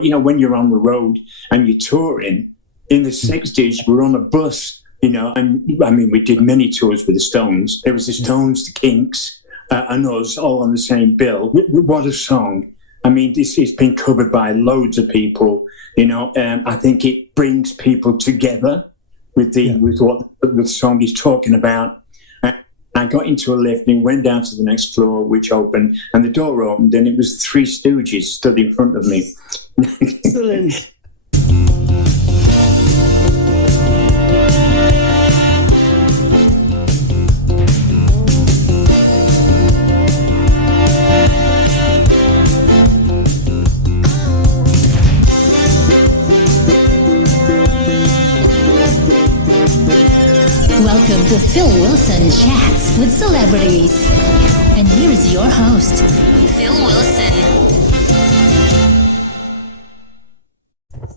when you're on the road and you're touring, in the 60s, you were on a bus, and I mean, we did many tours with the Stones. There was the Stones, the Kinks, and us all on the same bill. What a song. I mean, it's been covered by loads of people, I think it brings people together with what the song is talking about. I got into a lift and went down to the next floor, which opened, and the door opened, and it was the Three Stooges stood in front of me. Excellent. Welcome to Phil Wilson Chats with Celebrities. And here's your host, Phil Wilson.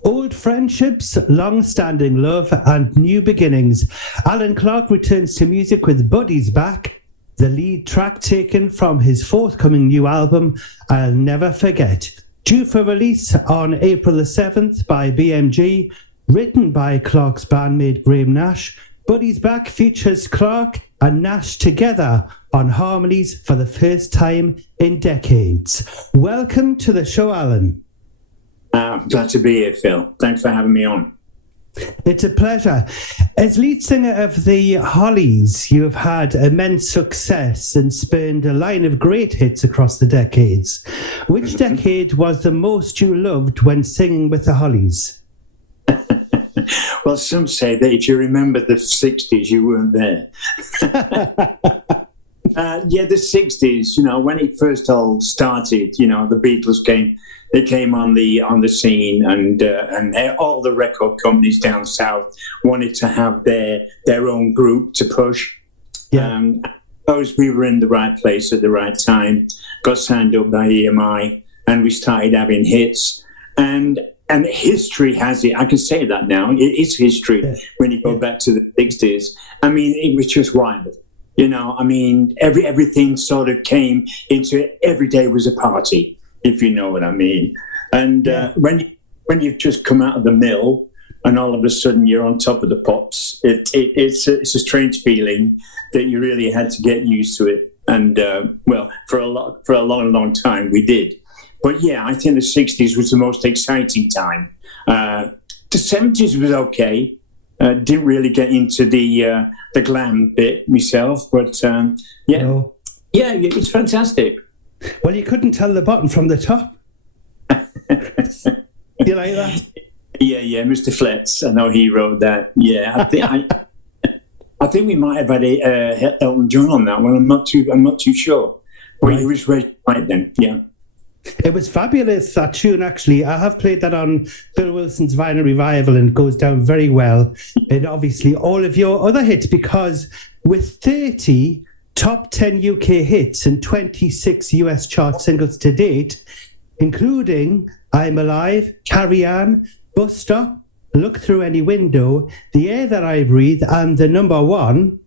Old friendships, long-standing love, and new beginnings. Allan Clarke returns to music with Buddies Back, the lead track taken from his forthcoming new album, I'll Never Forget. Due for release on April the 7th by BMG, written by Clarke's bandmate Graham Nash, Buddies Back features Clarke and Nash together on harmonies for the first time in decades. Welcome to the show, Allan. Glad to be here, Phil. Thanks for having me on. It's a pleasure. As lead singer of the Hollies, you have had immense success and spurned a line of great hits across the decades. Which decade was the most you loved when singing with the Hollies? Well, some say that if you remember the 60s, you weren't there. The 60s, when it first all started, the Beatles came. They came on the scene, and all the record companies down south wanted to have their own group to push. Yeah. I suppose we were in the right place at the right time. Got signed up by EMI, and we started having hits. And history has it. I can say that now. It's history when you go back to the 60s. I mean, it was just wild. I mean, everything sort of came into it. Every day was a party, if you know what I mean. And when you've just come out of the mill and all of a sudden you're on top of the pops, it's a strange feeling that you really had to get used to it. And, for a long time we did. But yeah, I think the 60s was the most exciting time. The 70s was okay. Didn't really get into the glam bit myself, but it's fantastic. Well, you couldn't tell the bottom from the top. You like that? Yeah, Mr. Fletz. I know he wrote that. Yeah, I think we might have had Elton John on that one. I'm not too sure. But right. He was ready right then. Yeah. It was fabulous, that tune, actually. I have played that on Phil Wilson's Vinyl Revival, and it goes down very well. And obviously all of your other hits, because with 30 top 10 UK hits and 26 US chart singles to date, including I'm Alive, Carry On, Bus Stop, Look Through Any Window, The Air That I Breathe, and the number one,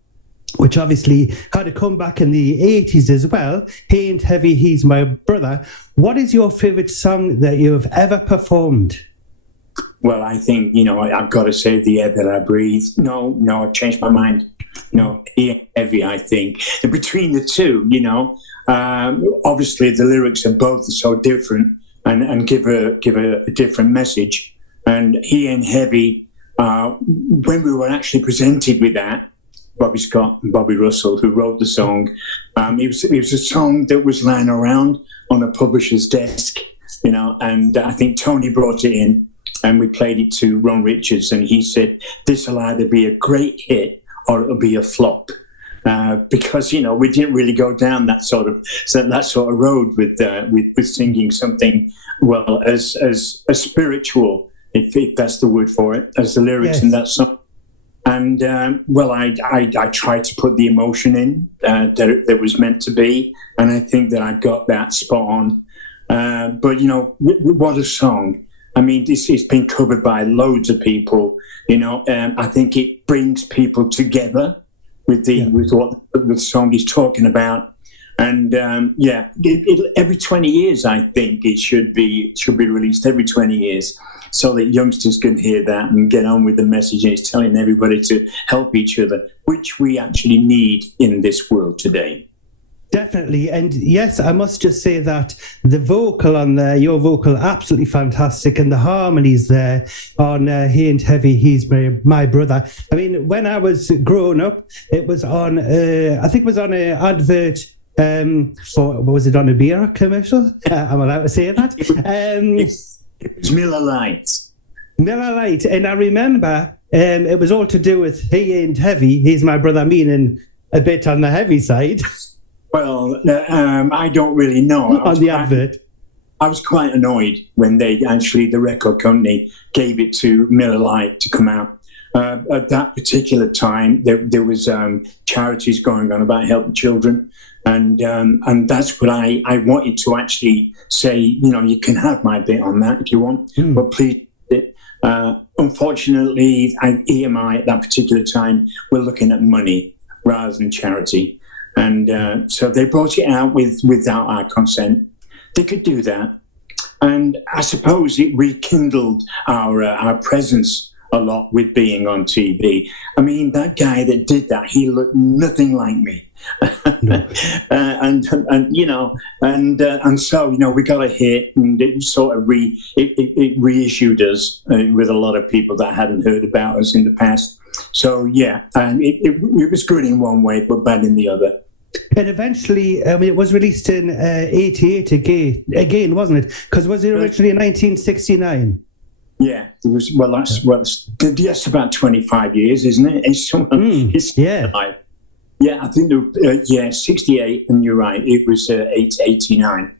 which obviously had a comeback in the 80s as well, He Ain't Heavy, He's My Brother. What is your favourite song that you have ever performed? Well, I think, I've got to say The Air That I Breathe. No, I've changed my mind. No, He Ain't Heavy, I think. And between the two, obviously the lyrics are both so different and give a different message. And He Ain't Heavy, when we were actually presented with that, Bobby Scott and Bobby Russell, who wrote the song. It was a song that was lying around on a publisher's desk, and I think Tony brought it in, and we played it to Ron Richards, and he said, this will either be a great hit or it'll be a flop. Because, we didn't really go down that sort of road with singing something, well, as spiritual, if that's the word for it, as the lyrics in that song. And, I tried to put the emotion in that was meant to be, and I think that I got that spot on. But, what a song. I mean, it's been covered by loads of people, I think it brings people together with what the song is talking about. And every 20 years, I think it should be released every 20 years, so that youngsters can hear that and get on with the message. And it's telling everybody to help each other, which we actually need in this world today. Definitely. And yes, I must just say that the vocal on there, your vocal, absolutely fantastic. And the harmonies there on He Ain't Heavy, He's My Brother. I mean, when I was growing up, it was on, I think it was on an advert for, was it on a beer commercial? I'm allowed to say that? It's Miller Lite. Miller Lite. And I remember it was all to do with He Ain't Heavy, He's My Brother, meaning a bit on the heavy side. Well, I don't really know. On the advert. I was quite annoyed when the record company gave it to Miller Lite to come out. At that particular time, there was charities going on about helping children. And that's what I wanted to actually say, you can have my bit on that if you want, but please. Unfortunately, EMI at that particular time were looking at money rather than charity. And so they brought it out without our consent. They could do that. And I suppose it rekindled our presence a lot with being on TV. I mean, that guy that did that, he looked nothing like me. No. And so we got a hit, and it sort of it reissued us with a lot of people that hadn't heard about us in the past. So yeah, and it was good in one way but bad in the other. And eventually, it was released in 88 again, wasn't it? Because was it originally in 1969? Yeah, it was. Well, that's about 25 years, isn't it? Yeah, I think 68, and you're right. It was 89,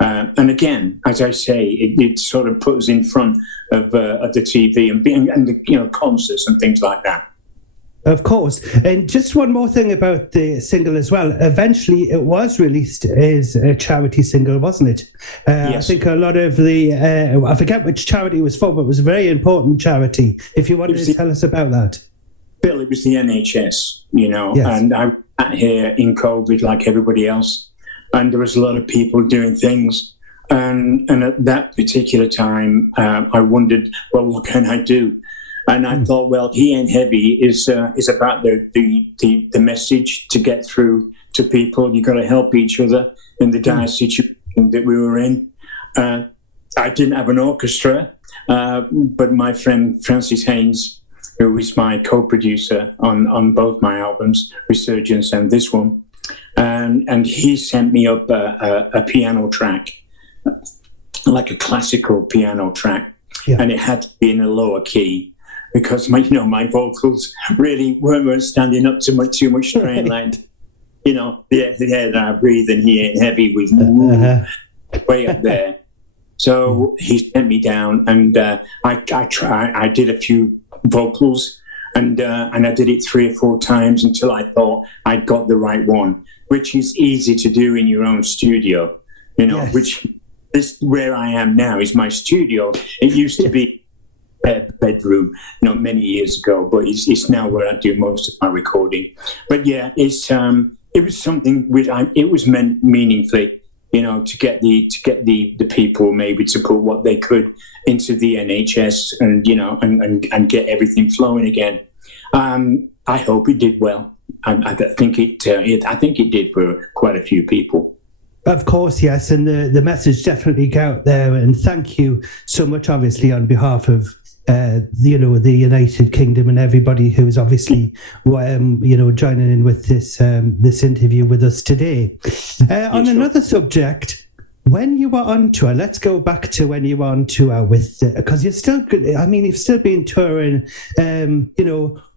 and again, as I say, it sort of put us in front of the TV and the concerts and things like that. Of course. And just one more thing about the single as well. Eventually, it was released as a charity single, wasn't it? Yes. I think a lot of I forget which charity it was for, but it was a very important charity. If you wanted to tell us about that. Bill, it was the NHS, yes. And I sat here in COVID like everybody else, and there was a lot of people doing things. And at that particular time, I wondered, well, what can I do? And I thought, well, He Ain't Heavy is about the message to get through to people. You got to help each other in the dire situation that we were in. I didn't have an orchestra, but my friend Francis Haynes, who is my co-producer on both my albums, Resurgence and this one, and he sent me up a piano track, like a classical piano track, and it had to be in a lower key, because my vocals really weren't standing up to too much strain. Like, the air that I breathe and He Ain't Heavy was way up there. So he sent me down, and I did a few vocals, and I did it 3 or 4 times until I thought I'd got the right one, which is easy to do in your own studio. Yes. Which this where I am now is my studio. It used to be a bedroom, many years ago, but it's now where I do most of my recording. But yeah, it was something which it was meant meaningfully, to get the people maybe to put what they could into the NHS and get everything flowing again. I hope it did well. I think it did for quite a few people. Of course, yes, and the message definitely got out there. And thank you so much, obviously, on behalf of the United Kingdom and everybody who is obviously joining in with this interview with us today. On another subject, when you were on tour, let's go back to when you were on tour because you've still been touring,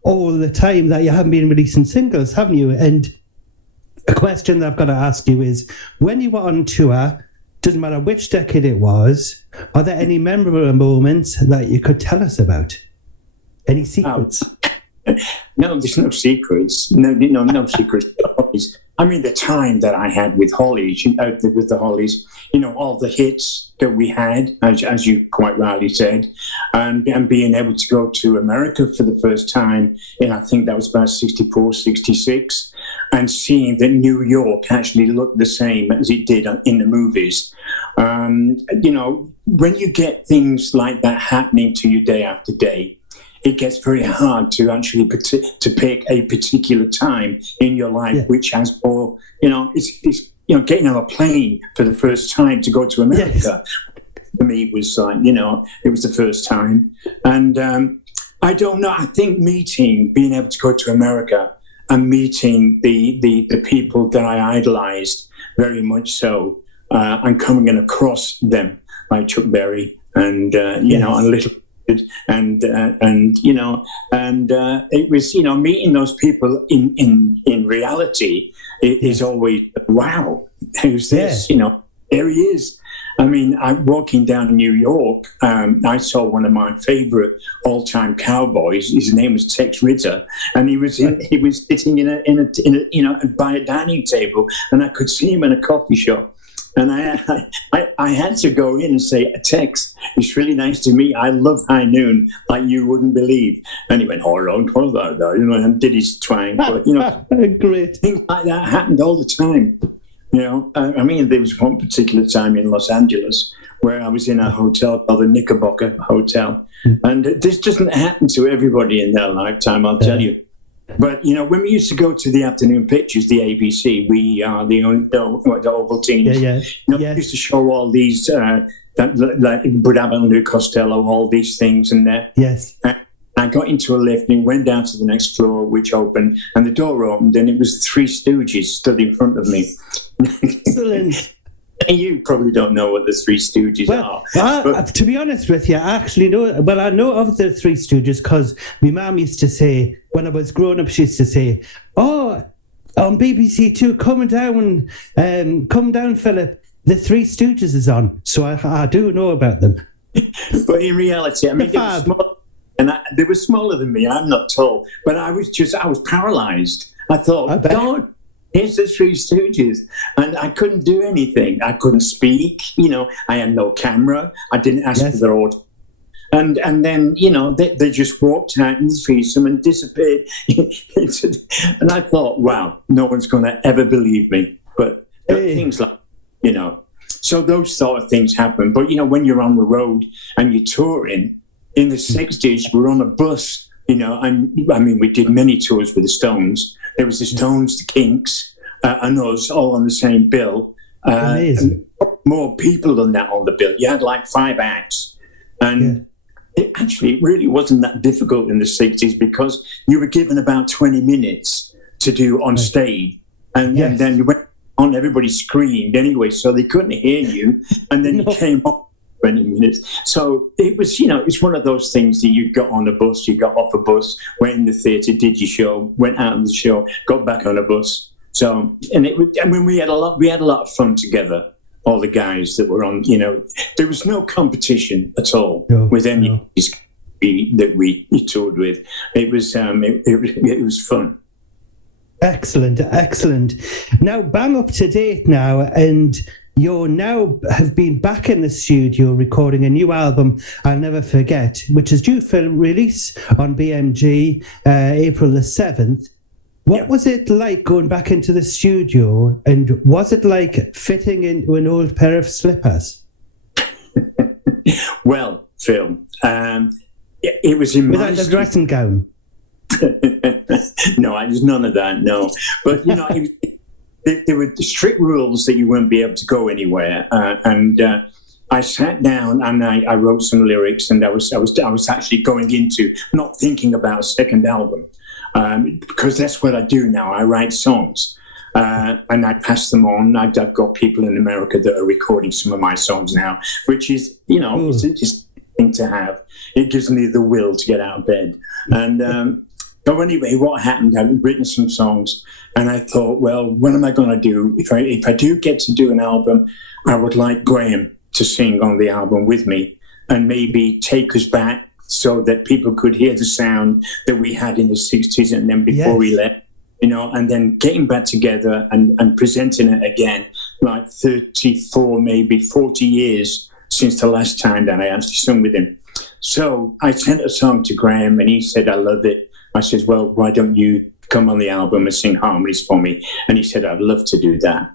all the time that you haven't been releasing singles, haven't you? And a question that I've got to ask you is, when you were on tour, doesn't matter which decade it was, are there any memorable moments that you could tell us about? Any secrets? No, there's no secrets. No secrets. I mean, the time that I had with Hollies, with the Hollies, all the hits that we had, as you quite rightly said, and being able to go to America for the first time, and I think that was about 64, 66, and seeing that New York actually looked the same as it did in the movies. When you get things like that happening to you day after day, it gets very hard to actually to pick a particular time in your life which has more, it's getting on a plane for the first time to go to America. Yes. For me, it was like, it was the first time. And I don't know, I think being able to go to America and meeting the people that I idolized very much so, and coming in across them, like Chuck Berry and, and Little, and it was, meeting those people in reality is always, wow, who's this? There he is. I mean, walking down New York, I saw one of my favorite all-time cowboys. His name was Tex Ritter, and he was sitting by a dining table, and I could see him in a coffee shop. And I had to go in and say, Tex, it's really nice to meet you. I love High Noon like you wouldn't believe. And he went, and did his twang. But, great. Things like that happened all the time. I mean, there was one particular time in Los Angeles where I was in a hotel called the Knickerbocker Hotel. And this doesn't happen to everybody in their lifetime, I'll tell you. But, when we used to go to the afternoon pictures, the ABC, we are the Ovaltines. We used to show all these, like Bud Abbott and Lou Costello, all these things and that. Yes. I got into a lift and went down to the next floor, which opened, and the door opened, and it was the Three Stooges stood in front of me. Excellent. You probably don't know what the Three Stooges are. To be honest with you, I actually know. Well, I know of the Three Stooges because my mum used to say, when I was growing up, she used to say, "Oh, on BBC Two, come down, Philip. The Three Stooges is on." So I do know about them. But in reality, I mean, they were small, and they were smaller than me. I'm not tall, but I was paralysed. I thought, God. Here's the Three Stooges. And I couldn't do anything. I couldn't speak. I had no camera. I didn't ask for their order. And then, they just walked out in the threesome and disappeared. And I thought, wow, no one's going to ever believe me. But things like, so those sort of things happen. But, when you're on the road and you're touring, in the 60s, you were on a bus, and I mean, we did many tours with the Stones. There was the Stones, the Kinks, and us all on the same bill. Amazing. More people than that on the bill. You had like 5 acts. And it really wasn't that difficult in the 60s because you were given about 20 minutes to do on stage. And then you went on, everybody screamed anyway, so they couldn't hear you. And then you came on 20 minutes. So it was, it's one of those things that you got on a bus, you got off a bus, went in the theatre, did your show, went out of the show, got back on a bus. So, we had a lot of fun together, all the guys that were on, there was no competition at all with any of these that we toured with. It was fun. Excellent. Now, bang up to date now, and you now have been back in the studio recording a new album, I'll Never Forget, which is due for release on BMG April the 7th. What was it like going back into the studio, and was it like fitting into an old pair of slippers? Well, Phil, it was in without the dressing gown. No, there's none of that, no. But, there were strict rules that you wouldn't be able to go anywhere, and I sat down and I wrote some lyrics, and I was actually going into not thinking about a second album, because that's what I do now. I write songs, and I pass them on. I've got people in America that are recording some of my songs now, which is it's just a thing to have. It gives me the will to get out of bed, and. So anyway, what happened, I'd written some songs, and I thought, well, what am I going to do? If I do get to do an album, I would like Graham to sing on the album with me and maybe take us back so that people could hear the sound that we had in the 60s and then before we left, and then getting back together and presenting it again, like 34, maybe 40 years since the last time that I actually sung with him. So I sent a song to Graham, and he said, I love it. I said, well, why don't you come on the album and sing harmonies for me. And he said, I'd love to do that.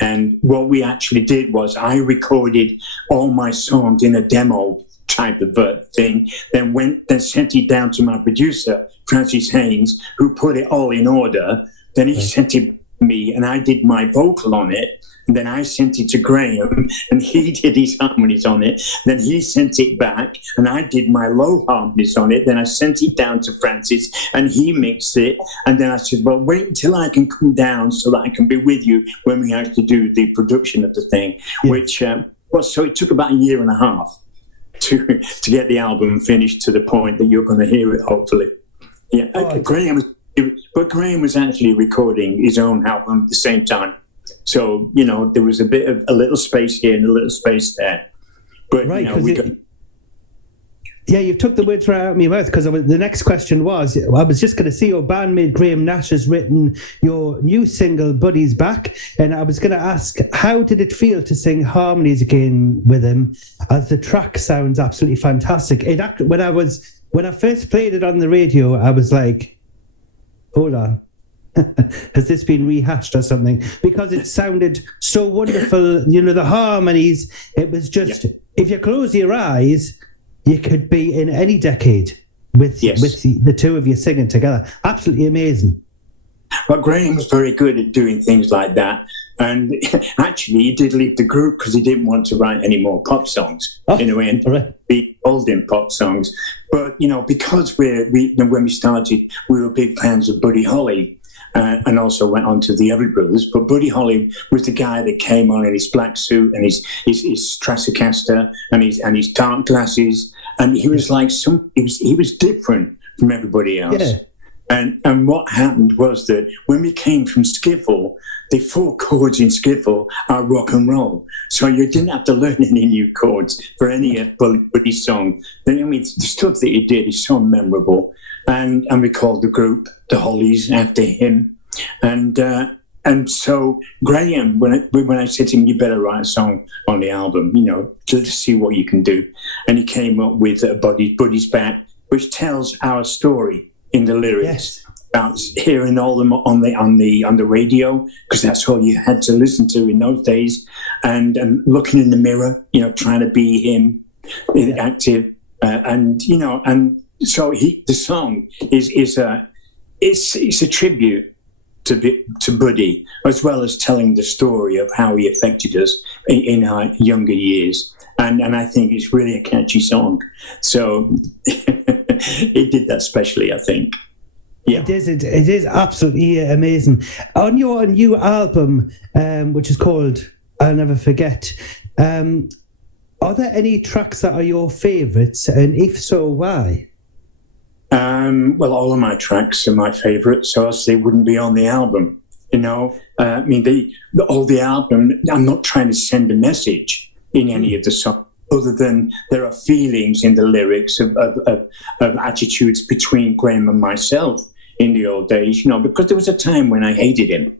And what we actually did was I recorded all my songs in a demo type of thing, then sent it down to my producer, Francis Haynes, who put it all in order. Then he sent it to me, and I did my vocal on it. And then I sent it to Graham, and he did his harmonies on it. Then he sent it back, and I did my low harmonies on it. Then I sent it down to Francis, and he mixed it. And then I said, well, wait until I can come down so that I can be with you when we actually do the production of the thing, which so it took about a year and a half to get the album finished to the point that you're going to hear it, hopefully. Yeah, Graham was actually recording his own album at the same time. So, there was a little space here and a little space there. But, you took the words right out of my mouth, because the next question was, I was just going to see your bandmate Graham Nash has written your new single, Buddy's Back, and I was going to ask, how did it feel to sing harmonies again with him, as the track sounds absolutely fantastic. When I first played it on the radio, I was like, hold on. Has this been rehashed or something? Because it sounded so wonderful, the harmonies. It was just, if you close your eyes, you could be in any decade with the two of you singing together. Absolutely amazing. Well, Graham was very good at doing things like that. And actually, he did leave the group because he didn't want to write any more pop songs, and be old in pop songs. But, because when we started, we were big fans of Buddy Holly. And also went on to the Everly Brothers. But Buddy Holly was the guy that came on in his black suit and his Stratocaster and his dark glasses. And he was like he was different from everybody else. Yeah. And what happened was that when we came from skiffle, the 4 chords in skiffle are rock and roll. So you didn't have to learn any new chords for any Buddy song. The stuff that he did is so memorable. And we called the group the Hollies after him. And so Graham, when I said to him, you better write a song on the album, to see what you can do. And he came up with Buddy's Back, which tells our story in the lyrics. About hearing all them on the radio, because that's all you had to listen to in those days, and looking in the mirror, trying to be him, active, and so the song is a tribute to Buddy, as well as telling the story of how he affected us in our younger years. And I think it's really a catchy song. So it did that specially, I think. Yeah. It is absolutely amazing. On your new album, which is called I'll Never Forget, are there any tracks that are your favourites? And if so, why? Well, all of my tracks are my favourites, so else they wouldn't be on the album. All the album, I'm not trying to send a message in any of the songs, other than there are feelings in the lyrics of attitudes between Graham and myself in the old days, because there was a time when I hated him,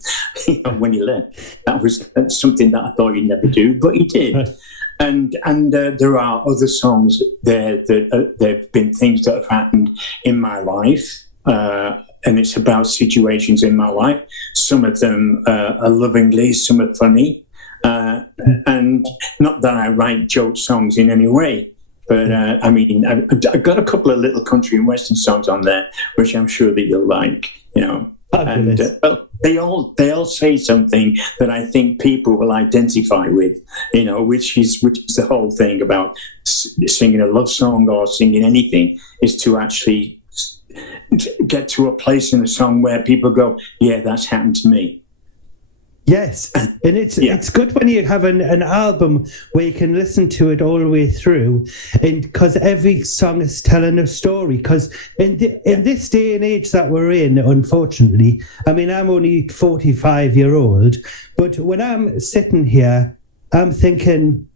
when he left. That's something that I thought he'd never do, but he did. Right. And there are other songs there that there have been things that have happened in my life, and it's about situations in my life. Some of them are lovingly, some are funny, and not that I write joke songs in any way, but I've got a couple of little country and western songs on there, which I'm sure that you'll like, And they all say something that I think people will identify with, which is the whole thing about singing a love song or singing anything, is to actually get to a place in a song where people go, yeah, that's happened to me. Yes, and it's good when you have an album where you can listen to it all the way through, and because every song is telling a story. Because in this day and age that we're in, unfortunately, I'm only 45-year-old, but when I'm sitting here, I'm thinking,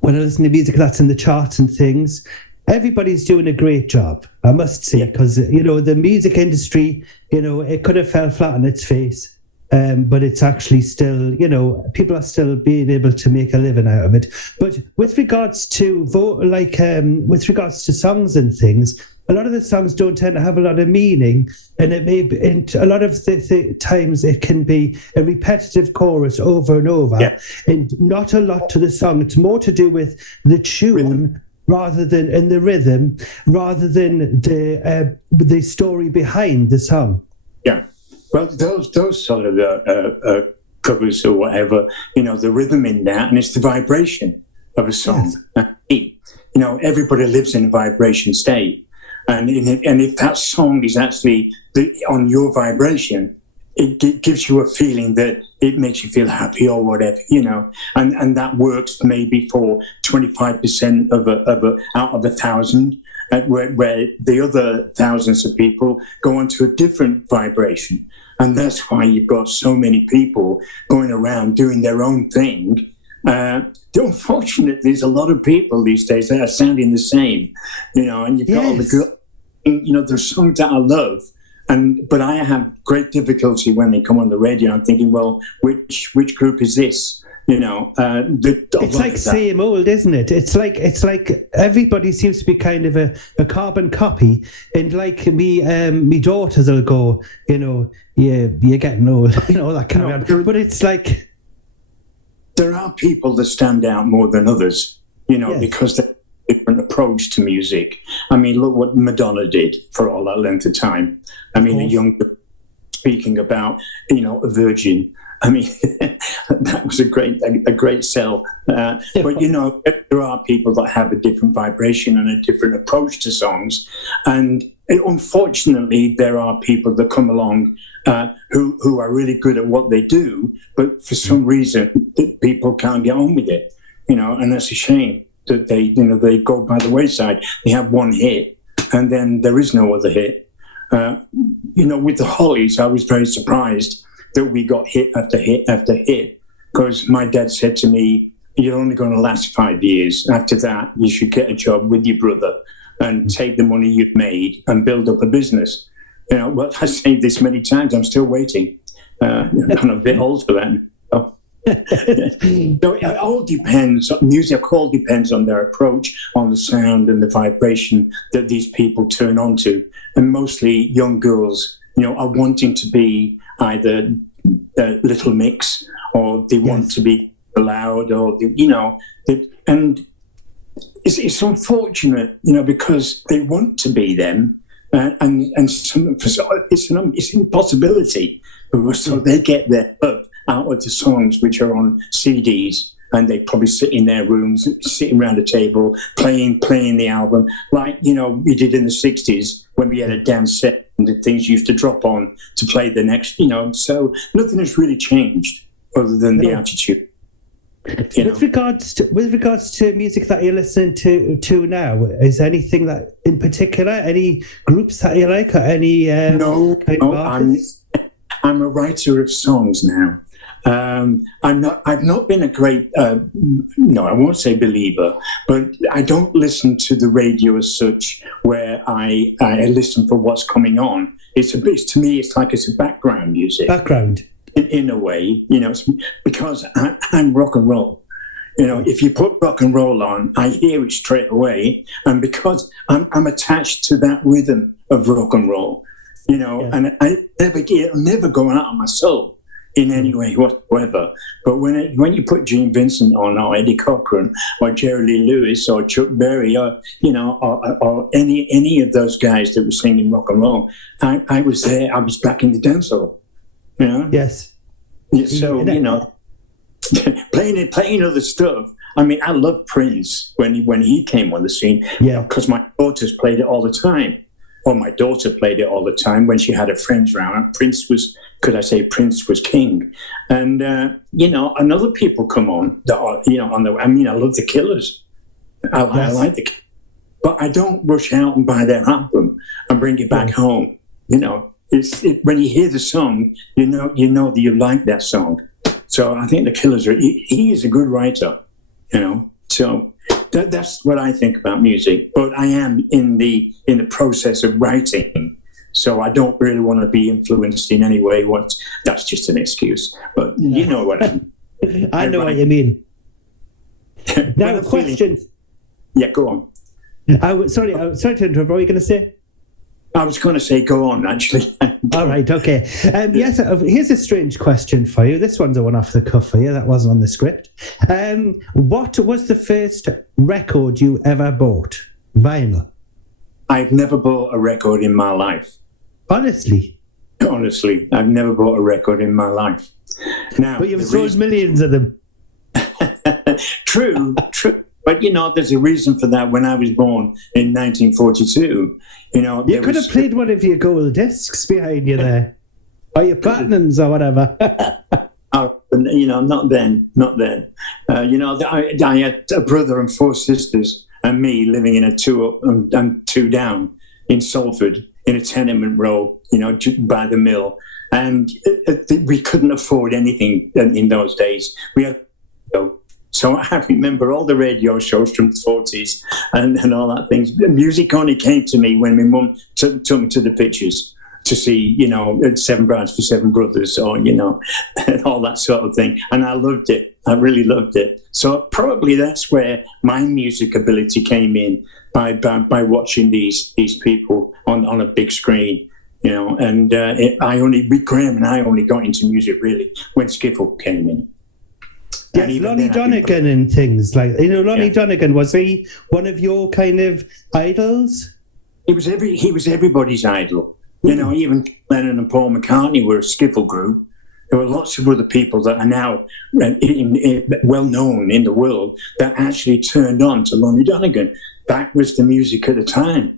when I listen to music that's in the charts and things, everybody's doing a great job, I must say, because the music industry, it could have fell flat on its face. But it's actually still, people are still being able to make a living out of it. But with regards to songs and things, a lot of the songs don't tend to have a lot of meaning, and it may be, and a lot of the times it can be a repetitive chorus over and over, and not a lot to the song. It's more to do with the tune rather than and the rhythm, rather than the story behind the song. Yeah, well, those sort of covers or whatever, the rhythm in that, and it's the vibration of a song. Yes. Everybody lives in a vibration state, and if that song is actually on your vibration, it gives you a feeling that it makes you feel happy or whatever, and that works maybe for 25% out of 1,000, where the other thousands of people go on to a different vibration. And that's why you've got so many people going around doing their own thing. Unfortunately, there's a lot of people these days that are sounding the same, and you've got all the girls, there's songs that I love, but I have great difficulty when they come on the radio. I'm thinking, well, which group is this? It's like same old, isn't it? It's like everybody seems to be kind of a carbon copy, and like me daughters will go, you're getting old, that kind of. But it's like there are people that stand out more than others, because they have a different approach to music. I mean, look what Madonna did for all that length of time. I mean, a young speaking about, a virgin. I mean, that was a great sell. But, there are people that have a different vibration and a different approach to songs. And unfortunately, there are people that come along who are really good at what they do, but for some reason, people can't get on with it, and that's a shame that they go by the wayside. They have one hit, and then there is no other hit. With the Hollies, I was very surprised that we got hit after hit after hit, because my dad said to me, you're only going to last 5 years. After that, you should get a job with your brother and take the money you've made and build up a business. Well, I've said this many times, I'm still waiting. I'm a bit old for that. So it all depends, music all depends on their approach, on the sound and the vibration that these people turn on to. And mostly young girls, are wanting to be either Little Mix, or they want to be loud, or and it's unfortunate, because they want to be them, and some, it's an impossibility. So they get their love out of the songs which are on CDs, and they probably sit in their rooms, sitting around a table, playing the album, like we did in the 60s when we had a dance set. The things used to drop on to play the next, so nothing has really changed other than the attitude. With regards to music that you're listening to now, is there anything that in particular, any groups that you like, or any No, I'm a writer of songs now. I've not been a great, I won't say believer, but I don't listen to the radio as such, where I listen for what's coming on. To me, it's like it's a background music. Background. In a way, because I'm rock and roll. If you put rock and roll on, I hear it straight away. And because I'm attached to that rhythm of rock and roll, and it'll never go out of my soul in any way whatsoever. But when you put Gene Vincent on, or Eddie Cochran, or Jerry Lee Lewis, or Chuck Berry, or or any of those guys that were singing rock and roll, I was there. I was back in the dance hall. Yes. So playing other stuff. I mean, I love Prince when he came on the scene. Yeah. Because my daughters played it all the time. Or my daughter played it all the time when she had her friends around. Prince was king. And, and other people come on that are, I love the Killers. I like the Killers. But I don't rush out and buy their album and bring it back home. When you hear the song, you know that you like that song. So I think the Killers he is a good writer, So that's what I think about music. But I am in the process of writing, so I don't really want to be influenced in any way. That's just an excuse, but you know what I mean. I know what you mean. Now, question. Yeah, go on. Sorry to interrupt. What were you going to say? I was going to say, go on, actually. All right, okay. Yes, here's a strange question for you. This one's a one off the cuff for you. That wasn't on the script. What was the first record you ever bought? Vinyl. I've never bought a record in my life. Honestly? Honestly, I've never bought a record in my life. Now, but you've sold millions of them. True. But, there's a reason for that. When I was born in 1942, You could have played one of your gold discs behind you there. Or your platinums or whatever. Not then. I had a brother and 4 sisters and me living in a 2 up and 2 down in Salford in a tenement row, by the mill. And we couldn't afford anything in those days. We had So I remember all the radio shows from the 40s and all that things. Music only came to me when my mum took me to the pictures to see, 7 Brides for 7 Brothers or, and all that sort of thing. And I loved it. I really loved it. So probably that's where my music ability came in by watching these people on a big screen. And Graham and I only got into music really when Skiffle came in. Yes, Lonnie Donegan and things like Lonnie Donegan, was he one of your kind of idols? He was everybody's idol. Even Lennon and Paul McCartney were a skiffle group. There were lots of other people that are now well known in the world that actually turned on to Lonnie Donegan. That was the music at the time.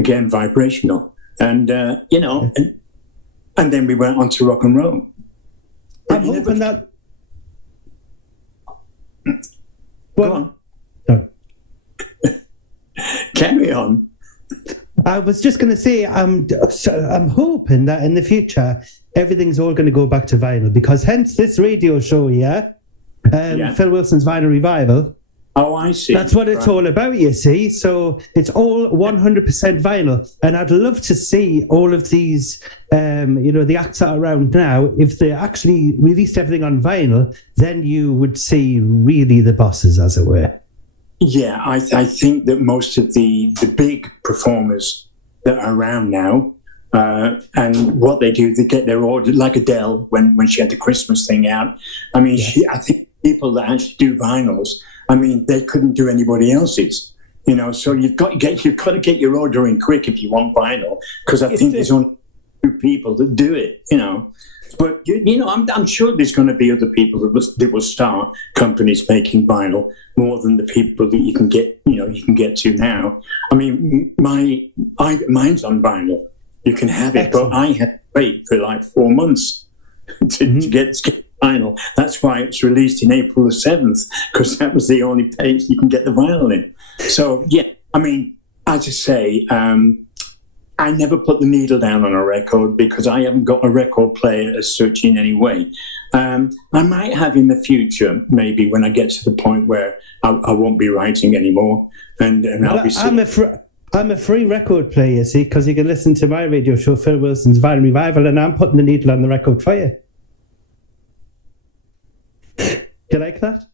Again, vibrational, and and then we went on to rock and roll. I'm hoping that. Go on. No. Carry on. I was just going to say, I'm hoping that in the future everything's all going to go back to vinyl, because hence this radio show, Phil Wilson's Vinyl Revival. Oh, I see. That's what it's all about, you see. So it's all 100% vinyl, and I'd love to see all of these, the acts that are around now. If they actually released everything on vinyl, then you would see really the bosses, as it were. Yeah, I think that most of the big performers that are around now, and what they do, they get their order, like Adele when she had the Christmas thing out. I mean, yes. I think people that actually do vinyls, I mean, they couldn't do anybody else's, So you've got to get your order in quick if you want vinyl, because I think there's only 2 people that do it, But I'm sure there's going to be other people that will start companies making vinyl more than the people that you can get to now. I mean, mine's on vinyl. You can have it, but I had to wait for like 4 months to get vinyl. That's why it's released in April the 7th, because that was the only place you can get the vinyl in. So yeah, I mean, as I say, I never put the needle down on a record because I haven't got a record player as such in any way. I might have in the future, maybe when I get to the point where I won't be writing anymore. And I'll be. I'm a free record player, you see, because you can listen to my radio show, Phil Wilson's Vinyl Revival, and I'm putting the needle on the record for you. You like that?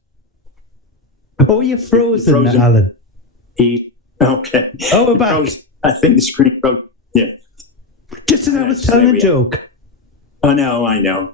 Oh, you're frozen. Alan. Okay. Oh, we're back. I think the screen froze. Yeah. Just as I was telling a joke. I know.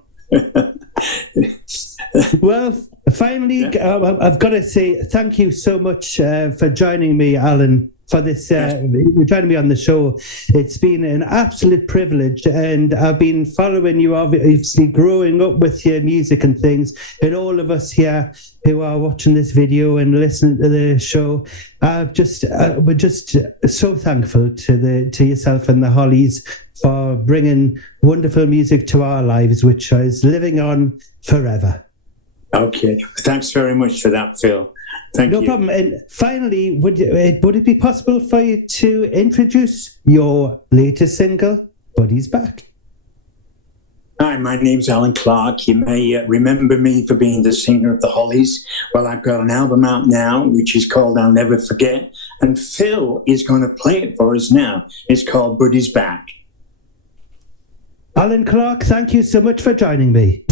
Well, finally, I've got to say thank you so much for joining me, Alan, for this, joining me on the show. It's been an absolute privilege, and I've been following you, obviously, growing up with your music and things, and all of us here who are watching this video and listening to the show, we're just so thankful to yourself and the Hollies for bringing wonderful music to our lives, which is living on forever. Okay, thanks very much for that, Phil. Thank you. No problem. And finally, would it be possible for you to introduce your latest single, Buddy's Back? Hi, my name's Allan Clarke. You may remember me for being the singer of the Hollies. Well, I've got an album out now, which is called I'll Never Forget, and Phil is going to play it for us now. It's called Buddy's Back. Allan Clarke, thank you so much for joining me.